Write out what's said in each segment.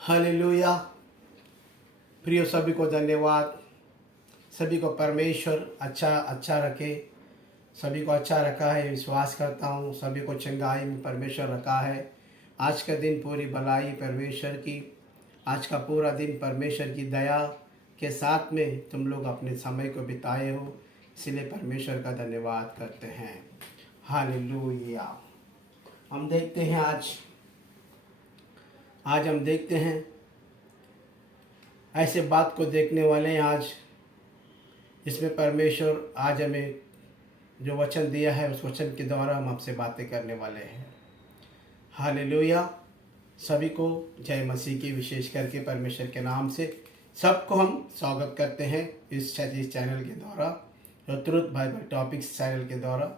Hallelujah. प्रिय सभी को धन्यवाद। सभी को परमेश्वर अच्छा रखे। सभी को अच्छा रखा है, विश्वास करता हूँ। सभी को चंगाई में परमेश्वर रखा है। आज का दिन पूरी भलाई परमेश्वर की, आज का पूरा दिन परमेश्वर की दया के साथ में तुम लोग अपने समय को बिताए हो, इसलिए परमेश्वर का धन्यवाद करते हैं। हालेलुया। हम देखते हैं आज हम देखते हैं ऐसे बात को देखने वाले हैं आज, जिसमें परमेश्वर आज हमें जो वचन दिया है उस वचन के द्वारा हम आपसे बातें करने वाले हैं। हालेलुया। सभी को जय मसीह की, विशेष करके परमेश्वर के नाम से सबको हम स्वागत करते हैं इस चैनल के द्वारा, ट्रुथ बाइबल टॉपिक्स चैनल के द्वारा।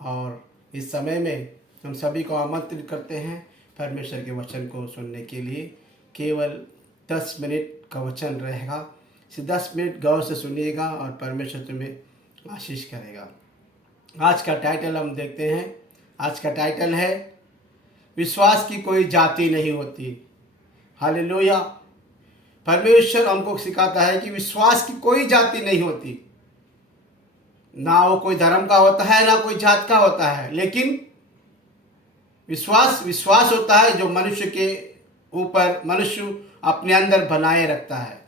और इस समय में हम सभी को आमंत्रित करते हैं परमेश्वर के वचन को सुनने के लिए। केवल 10 मिनट का वचन रहेगा, इसे 10 मिनट गौर से सुनिएगा और परमेश्वर तुम्हें आशीष करेगा। आज का टाइटल हम देखते हैं। आज का टाइटल है विश्वास की कोई जाति नहीं होती। हालेलुया। परमेश्वर हमको सिखाता है कि विश्वास की कोई जाति नहीं होती। ना वो कोई धर्म का होता है, ना कोई जात का होता है, लेकिन विश्वास होता है जो मनुष्य के ऊपर मनुष्य अपने अंदर बनाए रखता है।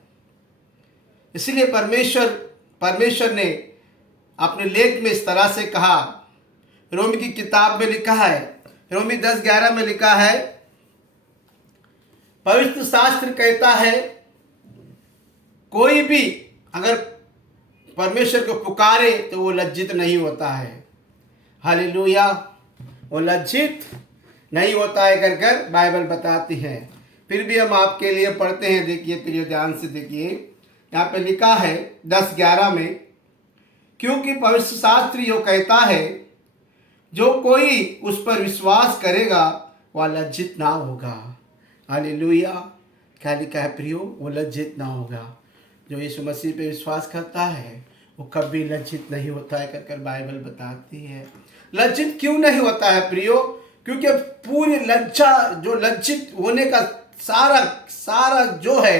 इसलिए परमेश्वर ने अपने लेख में इस तरह से कहा। रोमी की किताब में लिखा है, रोमी 10:11 में लिखा है, पवित्र शास्त्र कहता है कोई भी अगर परमेश्वर को पुकारे तो वो लज्जित नहीं होता है। हालेलुया। वो लज्जित नहीं होता है कर बाइबल बताती है। फिर भी हम आपके लिए पढ़ते हैं। देखिए प्रिय, ध्यान से देखिए, यहाँ पे लिखा है 10:11 में, क्योंकि पवित्र शास्त्र यो कहता है जो कोई उस पर विश्वास करेगा वह लज्जित ना होगा। हालेलुया। क्या लिखा है प्रियो? वो लज्जित ना होगा। जो यीशु मसीह पे विश्वास करता है वो कभी लज्जित नहीं होता है कर बाइबल बताती है। लज्जित क्यों नहीं होता है प्रियो? क्योंकि पूरी लज्जित होने का सारा जो है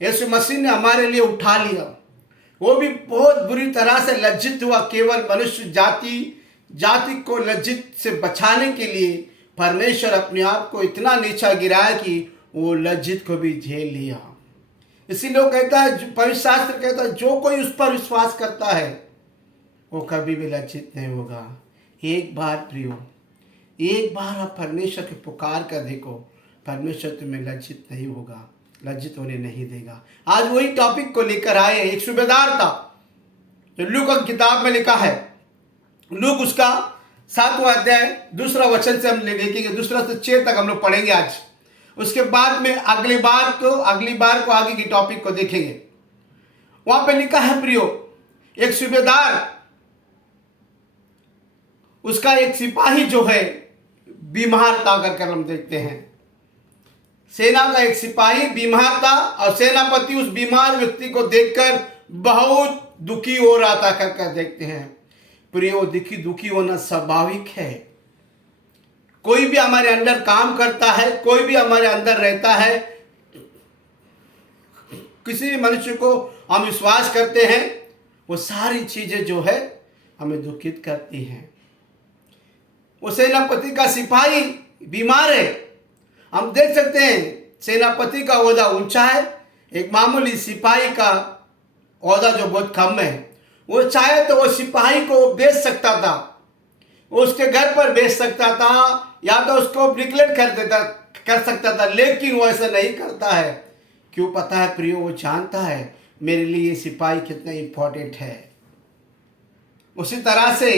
यीशु मसीह ने हमारे लिए उठा लिया। वो भी बहुत बुरी तरह से लज्जित हुआ। केवल मनुष्य जाति को लज्जित से बचाने के लिए परमेश्वर अपने आप को इतना नीचा गिराया कि वो लज्जित को भी झेल लिया। इसीलिए वो कहता है, पवित्र शास्त्र कहता है, जो कोई उस पर विश्वास करता है वो कभी भी लज्जित नहीं होगा। एक बार आप परमेश्वर के पुकार कर देखो, परमेश्वर तुम्हें लज्जित नहीं होगा, लज्जित होने नहीं देगा। आज वही टॉपिक को लेकर आए। एक सूबेदार था जो लूका की किताब में लिखा है। लूक उसका 7वां अध्याय 2 वचन से हम देखेंगे। 2 से 6 तक हम लोग पढ़ेंगे आज। उसके बाद में अगली बार को आगे की टॉपिक को देखेंगे। वहां पे लिखा है प्रियो, एक सूबेदार, उसका एक सिपाही जो है बीमार था कर हम देखते हैं। सेना का एक सिपाही बीमार था और सेनापति उस बीमार व्यक्ति को देखकर बहुत दुखी हो रहा था कर देखते हैं। प्रियो, दुखी होना स्वाभाविक है। कोई भी हमारे अंदर काम करता है, कोई भी हमारे अंदर रहता है, किसी भी मनुष्य को हम विश्वास करते हैं, वो सारी चीजें जो है हमें दुखित करती हैं। वो सेनापति का सिपाही बीमार है। हम देख सकते हैं सेनापति का ओहदा ऊंचा है, एक मामूली सिपाही का ओहदा जो बहुत कम है। वो चाहे तो वो सिपाही को बेच सकता था, वो उसके घर पर बेच सकता था, या तो उसको निगलेक्ट कर सकता था, लेकिन वो ऐसा नहीं करता है। क्यों पता है प्रियो? वो जानता है मेरे लिए सिपाही कितना इंपॉर्टेंट है। उसी तरह से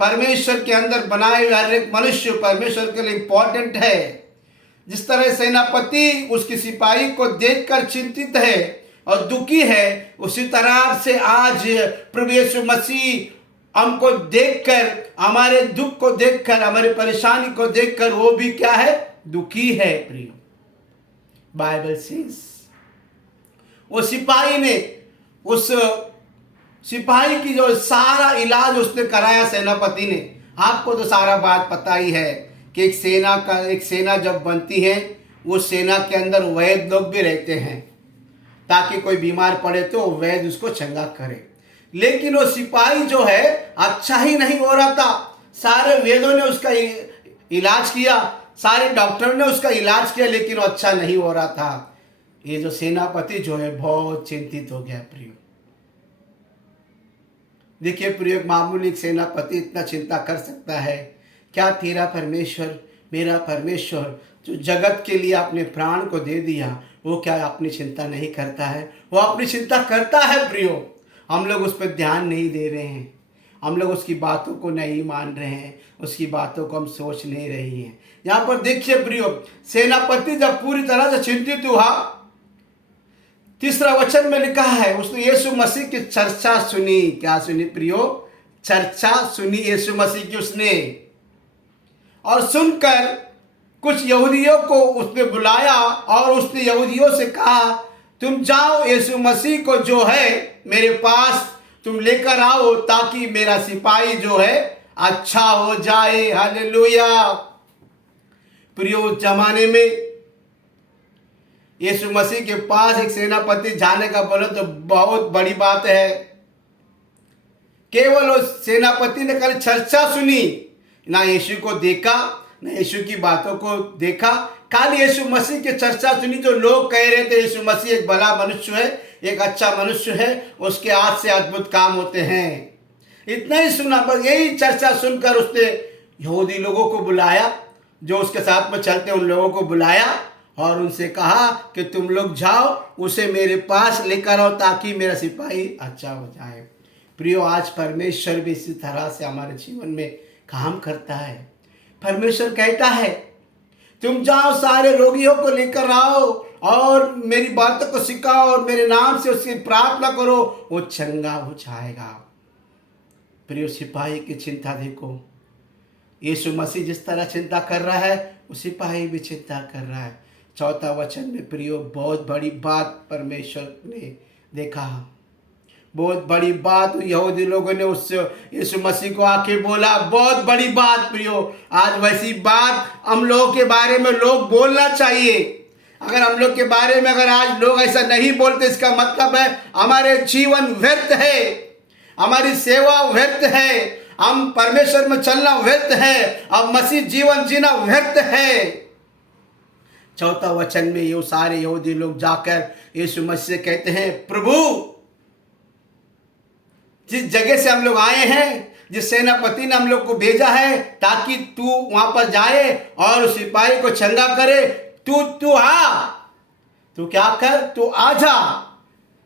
परमेश्वर के अंदर बनाए हुए हर एक मनुष्य परमेश्वर के लिए इंपॉर्टेंट है। जिस तरह सेनापति उसकी सिपाही को देखकर चिंतित है और दुखी है, उसी तरह से आज प्रभु यीशु मसीह हमको देखकर, हमारे दुख को देखकर, हमारी परेशानी को देखकर वो भी क्या है? दुखी है प्रियो। बाइबल सेज वो सिपाही ने, उस सिपाही की जो सारा इलाज उसने कराया सेनापति ने। आपको तो सारा बात पता ही है कि एक सेना जब बनती है उस सेना के अंदर वैद्य लोग भी रहते हैं, ताकि कोई बीमार पड़े तो वैद्य उसको चंगा करे। लेकिन वो सिपाही जो है अच्छा ही नहीं हो रहा था। सारे वेदों ने उसका इलाज किया, सारे डॉक्टर ने उसका इलाज किया, लेकिन वो अच्छा नहीं हो रहा था। ये जो सेनापति जो है बहुत चिंतित हो गया प्रियो। देखिए प्रियो, मामूली सेनापति इतना चिंता कर सकता है क्या? तेरा परमेश्वर, मेरा परमेश्वर जो जगत के लिए अपने प्राण को दे दिया, वो क्या अपनी चिंता नहीं करता है? वो अपनी चिंता करता है प्रियो। हम लोग उस पर ध्यान नहीं दे रहे हैं, हम लोग उसकी बातों को नहीं मान रहे हैं, उसकी बातों को हम सोच नहीं रहे हैं। यहाँ पर देखिए प्रियो, सेनापति जब पूरी तरह से चिंतित हुआ, 3 वचन में लिखा है उसने यीशु मसीह की चर्चा सुनी। क्या सुनी प्रियो? चर्चा सुनी यीशु मसीह की उसने। और सुनकर कुछ यहूदियों को उसने बुलाया और उसने यहूदियों से कहा, तुम जाओ यीशु मसीह को जो है मेरे पास तुम लेकर आओ, ताकि मेरा सिपाही जो है अच्छा हो जाए। हालेलुया। प्रियो, जमाने में यीशु मसीह के पास एक सेनापति जाने का बोले तो बहुत बड़ी बात है। केवल उस सेनापति ने कल चर्चा सुनी, ना यीशु को देखा, ना यीशु की बातों को देखा, खाली यीशु मसीह की चर्चा सुनी। जो लोग कह रहे थे यीशु मसीह एक भला मनुष्य है, एक अच्छा मनुष्य है, उसके हाथ से अद्भुत काम होते हैं, इतना ही सुना। बस यही चर्चा सुनकर उसने यहूदी लोगों को बुलाया, जो उसके साथ में चलते उन लोगों को बुलाया और उनसे कहा कि तुम लोग जाओ, उसे मेरे पास लेकर आओ, ताकि मेरा सिपाही अच्छा हो जाए। प्रियो, आज परमेश्वर भी इसी तरह से हमारे जीवन में काम करता है। परमेश्वर कहता है तुम जाओ, सारे रोगियों को लेकर आओ और मेरी बातों को सिखाओ और मेरे नाम से उसकी प्रार्थना करो, वो चंगा हो जाएगा। प्रियो, सिपाही की चिंता देखो, यीशु मसीह जिस तरह चिंता कर रहा है, वो सिपाही भी चिंता कर रहा है। 4 वचन में प्रियो, बहुत बड़ी बात परमेश्वर ने देखा, बहुत बड़ी बात यहूदी लोगों ने उससे यीशु मसीह को आके बोला, बहुत बड़ी बात प्रियो। आज वैसी बात हम लोगों के बारे में लोग बोलना चाहिए। अगर हम लोग के बारे में अगर आज लोग ऐसा नहीं बोलते, इसका मतलब है हमारे जीवन व्यर्थ है, हमारी सेवा व्यर्थ है, हम परमेश्वर में चलना व्यर्थ है, अब मसीह जीवन जीना व्यर्थ है। 4 वचन में ये सारे यहूदी लोग जाकर यीशु मसीह से कहते हैं, प्रभु, जिस जगह से हम लोग आए हैं, जिस सेनापति ने हम लोग को भेजा है ताकि तू वहां पर जाए और उस सिपाही को चंगा करे, तू आ, तू क्या कर, तू आ जा।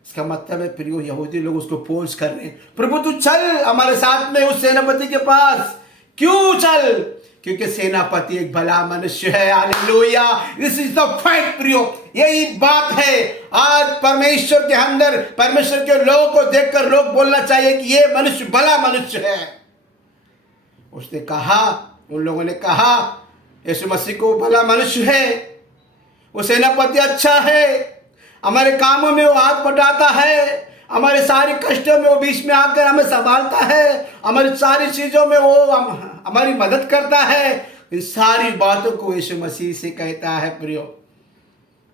इसका मतलब है प्रियो, यहूदी लोग उसको फोर्स कर रहे हैं, प्रभु तू चल हमारे साथ में उस सेनापति के पास। क्यों चल? क्योंकि सेनापति एक भला मनुष्य है। Hallelujah, this is the fact प्रियो, यही बात है। आज परमेश्वर के अंदर, परमेश्वर के लोगों को देखकर लोग बोलना चाहिए कि ये मनुष्य भला मनुष्य है। उसने कहा, उन लोगों ने कहा यीशु मसीह को भला मनुष्य है, वो सेनापति अच्छा है, हमारे कामों में वो हाथ बटाता है, हमारे सारी कष्टों में वो बीच में आकर हमें संभालता है, हमारी सारी चीजों में वो हमारी मदद करता है। इन सारी बातों को यीशु मसीह से कहता है प्रियो।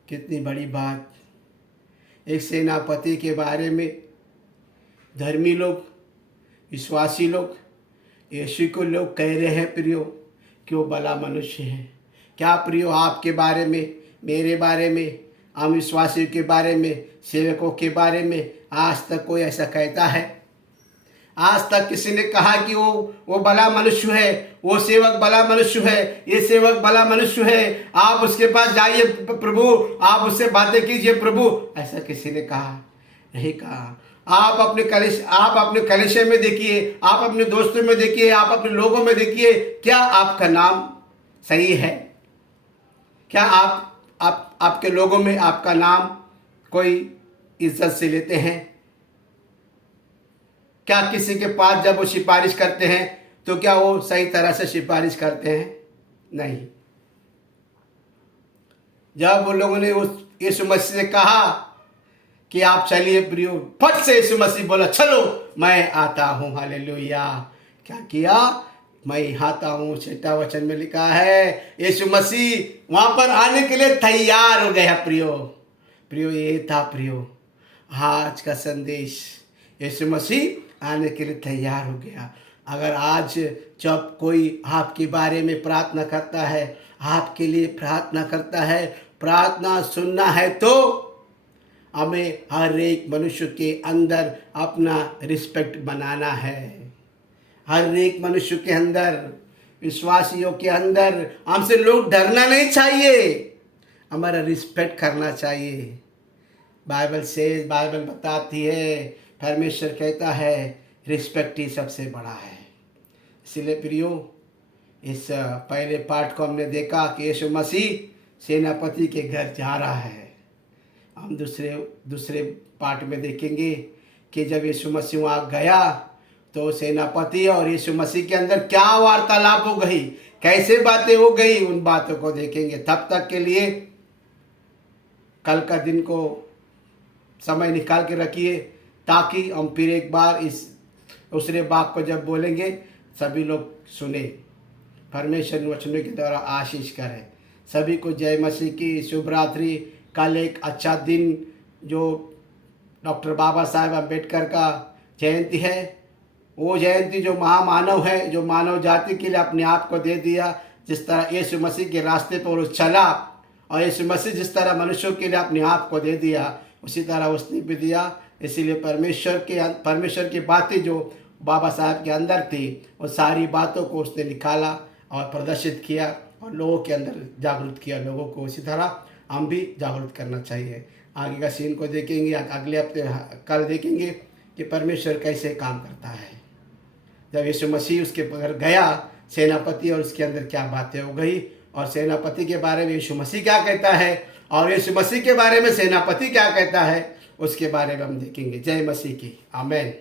कितनी बड़ी बात। एक सेनापति के बारे में धर्मी लोग, विश्वासी लोग, यीशु को लोग कह रहे हैं प्रियो कि वो भला मनुष्य है। क्या प्रियो, आपके बारे में, मेरे बारे में, हम विश्वासियों के बारे में, सेवकों के बारे में आज तक कोई ऐसा कहता है? आज तक किसी ने कहा कि वो भला मनुष्य है, वो सेवक भला मनुष्य है, ये सेवक भला मनुष्य है, आप उसके पास जाइए प्रभु, आप उससे बातें कीजिए प्रभु? ऐसा किसी ने कहा? नहीं कहा। आप अपने कलीसिया में देखिए, आप अपने दोस्तों में देखिए, आप अपने लोगों में देखिए, क्या आपका नाम सही है? क्या आपके लोगों में आपका नाम कोई इज्जत से लेते हैं? क्या किसी के पास जब वो सिफारिश करते हैं तो क्या वो सही तरह से सिफारिश करते हैं? नहीं। जब वो लोगों ने उस यीशु मसीह से कहा कि आप चलिए प्रियो, फट से यीशु मसीह बोला, चलो मैं आता हूं। हालेलुया। क्या किया? मैं यहाँ आता हूँ। 6 वचन में लिखा है यीशु मसीह वहाँ पर आने के लिए तैयार हो गया। प्रियो ये था प्रियो आज का संदेश। यीशु मसीह आने के लिए तैयार हो गया। अगर आज जब कोई आपके बारे में प्रार्थना करता है, आपके लिए प्रार्थना करता है, प्रार्थना सुनना है, तो हमें हर एक मनुष्य के अंदर अपना रिस्पेक्ट बनाना है। हर एक मनुष्य के अंदर, विश्वासियों के अंदर हमसे लोग डरना नहीं चाहिए, हमारा रिस्पेक्ट करना चाहिए। बाइबल बताती है, परमेश्वर कहता है रिस्पेक्ट ही सबसे बड़ा है। इसलिए प्रियो इस पहले पार्ट को हमने देखा कि यीशु मसीह सेनापति के घर जा रहा है। हम दूसरे पार्ट में देखेंगे कि जब यीशु मसीह वहाँ गया तो सेनापति और यीशु मसीह के अंदर क्या वार्तालाप हो गई, कैसे बातें हो गई, उन बातों को देखेंगे। तब तक के लिए कल का दिन को समय निकाल के रखिए, ताकि हम फिर एक बार इस दूसरे बात को जब बोलेंगे सभी लोग सुने। परमेश्वर वचनों के द्वारा आशीष करें। सभी को जय मसीह की शुभ रात्रि। कल एक अच्छा दिन जो डॉक्टर बाबा साहेब अम्बेडकर का जयंती है, वो जयंती जो महामानव है, जो मानव जाति के लिए अपने आप को दे दिया। जिस तरह यीशु मसीह के रास्ते पर वो चला और यीशु मसीह जिस तरह मनुष्यों के लिए अपने आप को दे दिया, उसी तरह उसने भी दिया। इसीलिए परमेश्वर की बातें जो बाबा साहब के अंदर थी, वो सारी बातों को उसने निकाला और प्रदर्शित किया और लोगों के अंदर जागरूक किया लोगों को। इसी तरह हम भी जागरूक करना चाहिए। आगे का सीन को देखेंगे, अगले हफ्ते कल देखेंगे कि परमेश्वर कैसे काम करता है। जब यीशु मसीह उसके घर गया सेनापति, और उसके अंदर क्या बातें हो गई, और सेनापति के बारे में यीशु मसीह क्या कहता है, और यीशु मसीह के बारे में सेनापति क्या कहता है, उसके बारे में हम देखेंगे। जय मसीह की। आमीन।